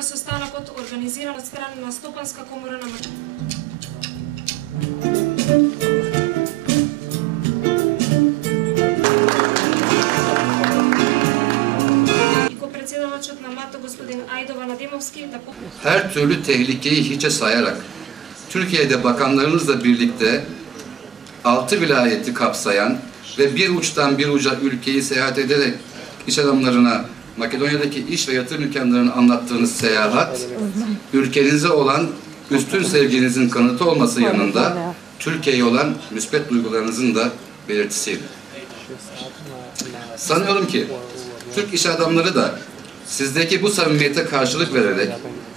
Состанокот организиран од страна на Стопанска комора на Мак- и ко-председавачот на МАТО господин Айдова Надимовски да по- her türlü tehlikeyi hiçe sayarak Türkiye'de bakanlarınızla birlikte altı vilayeti kapsayan ve bir uçtan bir uca ülkeyi seyahat ederek iş adamlarına Makedonya'daki iş ve yatırım imkanlarını anlattığınız seyahat, ülkenize olan üstün sevginizin kanıtı olması yanında Türkiye'ye olan müspet duygularınızın da belirtisiydi. Sanıyorum ki Türk iş adamları da sizdeki bu samimiyete karşılık vererek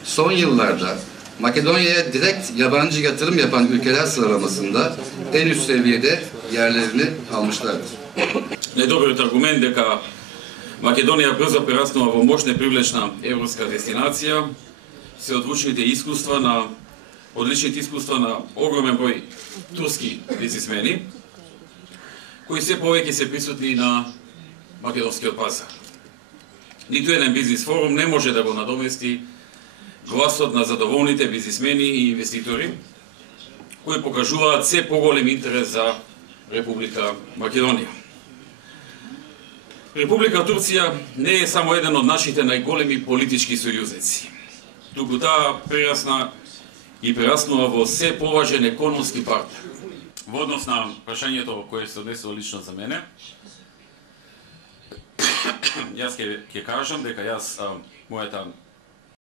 son yıllarda Makedonya'ya direkt yabancı yatırım yapan ülkeler sıralamasında en üst seviyede yerlerini almışlardır. Ne dobro argument deka Македонија брзо прераснува во мощна и привлечна европска дестинација се одлучните искуства на одличните искуства на огромен број турски бизнисмени кои се повеќе се присутни на македонскиот пазар. Ниту еден бизнис форум не може да го надомести гласот на задоволните бизнисмени и инвеститори кои покажуваат се поголем интерес за Република Македонија. Република Турција не е само еден од нашите најголеми политички сојузници. Туку таа прерасна и прераснува во се поважен економски партнер. Во однос на прашањето кое се однесува лично за мене, јас ќе ќе кажам дека јас а, мојата